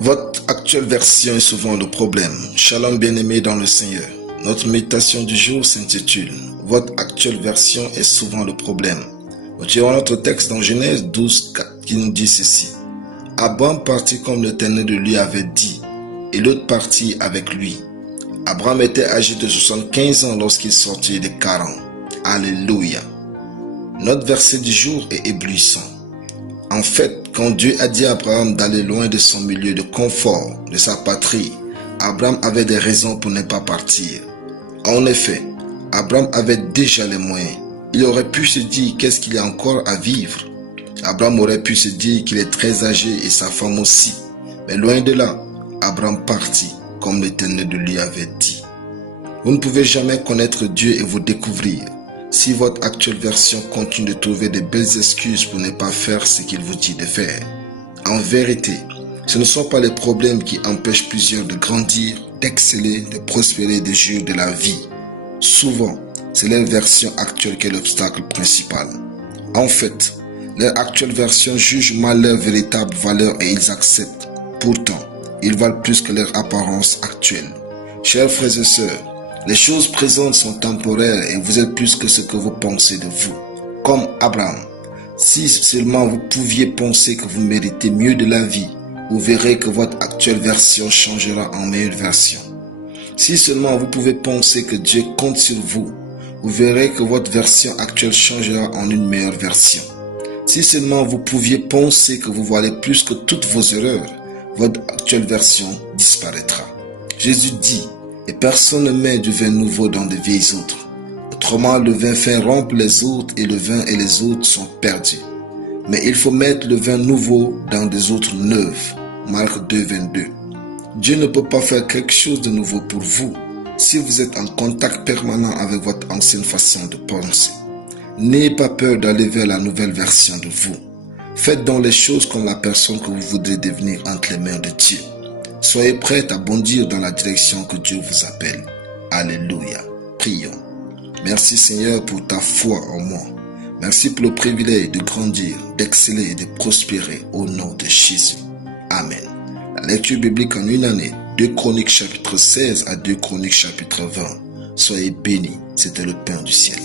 Votre actuelle version est souvent le problème. Shalom bien-aimé dans le Seigneur. Notre méditation du jour s'intitule « Votre actuelle version est souvent le problème ». Nous tirons notre texte dans Genèse 12, 4 qui nous dit ceci. « Abraham partit comme l'Éternel lui avait dit, et l'autre partit avec lui. Abraham était âgé de 75 ans lorsqu'il sortit de Charan. » Alléluia. Notre verset du jour est éblouissant. En fait, quand Dieu a dit à Abraham d'aller loin de son milieu de confort, de sa patrie, Abraham avait des raisons pour ne pas partir. En effet, Abraham avait déjà les moyens. Il aurait pu se dire qu'est-ce qu'il y a encore à vivre. Abraham aurait pu se dire qu'il est très âgé et sa femme aussi. Mais loin de là, Abraham partit comme l'Éternel lui avait dit. Vous ne pouvez jamais connaître Dieu et vous découvrir si votre actuelle version continue de trouver de belles excuses pour ne pas faire ce qu'il vous dit de faire. En vérité, ce ne sont pas les problèmes qui empêchent plusieurs de grandir, d'exceller, de prospérer, de jouir de la vie. Souvent, c'est leur version actuelle qui est l'obstacle principal. En fait, leur actuelle version juge mal leur véritable valeur et ils acceptent. Pourtant, ils valent plus que leur apparence actuelle. Chers frères et sœurs, les choses présentes sont temporaires et vous êtes plus que ce que vous pensez de vous. Comme Abraham, si seulement vous pouviez penser que vous méritez mieux de la vie, vous verrez que votre actuelle version changera en meilleure version. Si seulement vous pouvez penser que Dieu compte sur vous, vous verrez que votre version actuelle changera en une meilleure version. Si seulement vous pouviez penser que vous valez plus que toutes vos erreurs, votre actuelle version disparaîtra. Jésus dit, et personne ne met du vin nouveau dans de vieilles outres. Autrement, le vin fin rompt les outres et le vin et les outres sont perdus. Mais il faut mettre le vin nouveau dans des outres neuves. Marc 2, 22. Dieu ne peut pas faire quelque chose de nouveau pour vous si vous êtes en contact permanent avec votre ancienne façon de penser. N'ayez pas peur d'aller vers la nouvelle version de vous. Faites donc les choses comme la personne que vous voudrez devenir entre les mains de Dieu. Soyez prêts à bondir dans la direction que Dieu vous appelle. Alléluia. Prions. Merci Seigneur pour ta foi en moi. Merci pour le privilège de grandir, d'exceller et de prospérer au nom de Jésus. Amen. La lecture biblique en une année, 2 Chroniques chapitre 16 à 2 Chroniques chapitre 20. Soyez bénis, c'était le pain du ciel.